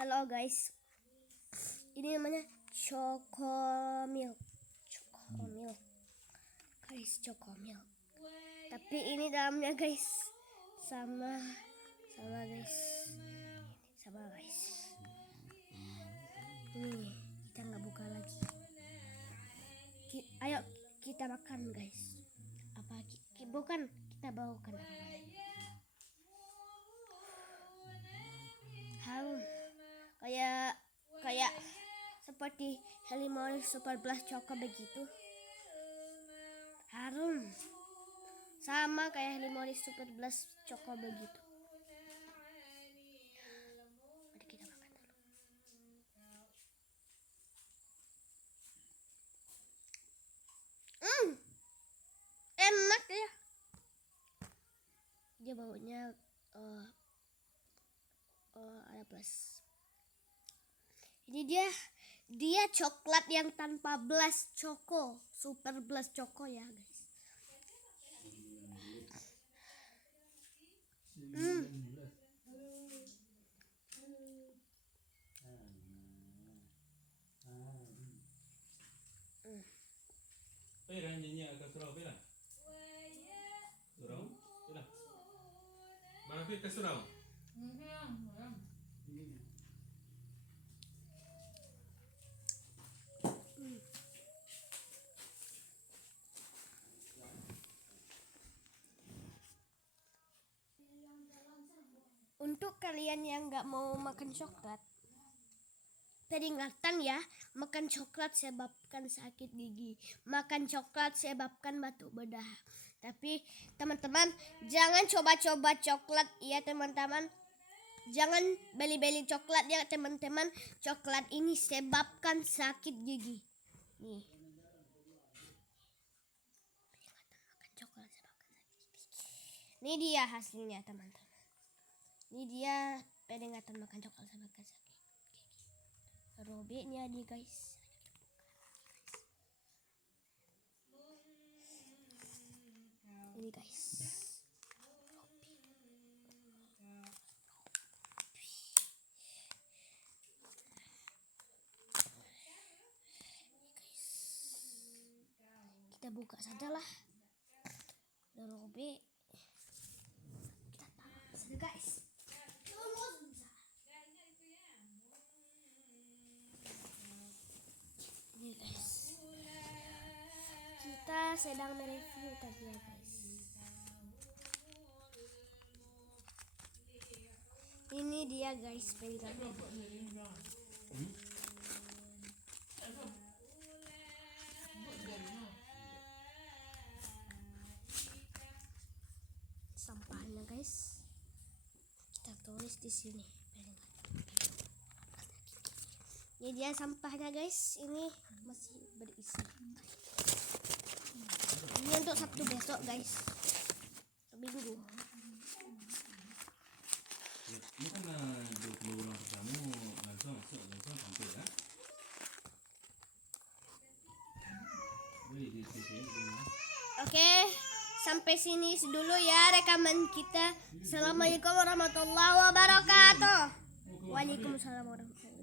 Halo guys, ini namanya Choco Milk guys, Choco Milk. Tapi ini dalamnya guys sama guys, ini kita nggak buka lagi. Ayo kita makan guys. Bukan kita bawakan harum kayak seperti Helimoris Super Blast Choco begitu, harum sama kayak Helimoris Super Blast Choco begitu. Mari kita makan dulu. Enak ya, dia baunya ada plus. Ini dia coklat yang tanpa blast choco, super blast choco ya guys. Pera nyanyi agak surau pera. Surau, pera. Mana ke surau? Untuk kalian yang nggak mau makan coklat, peringatan ya, makan coklat sebabkan sakit gigi, makan coklat sebabkan batuk bedah. Tapi teman-teman jangan coba-coba coklat ya teman-teman, jangan beli-beli coklat ya teman-teman. Coklat ini sebabkan sakit gigi. Nih, makan coklat sebabkan sakit gigi. Ini dia hasilnya teman-teman. Ini dia peringatan makan coklat sebabkan sakit gigi. Robeknya nih guys. Ini guys. Kita buka sajalah. Udah robek. Kita taruh saja guys. Ini guys, kita sedang mereview tadi ya guys. Ini dia guys peringatan. Sampahnya guys, kita tulis di sini peringatan. Ini dia sampahnya guys, ini masih berisi. Ini untuk Sabtu besok guys, Minggu. Ini kan 20 orang tamu langsung sampai ya. Oke, sampai sini dulu ya rekaman kita. Assalamualaikum warahmatullahi wabarakatuh. Waalaikumsalam warahmatullahi wabarakatuh.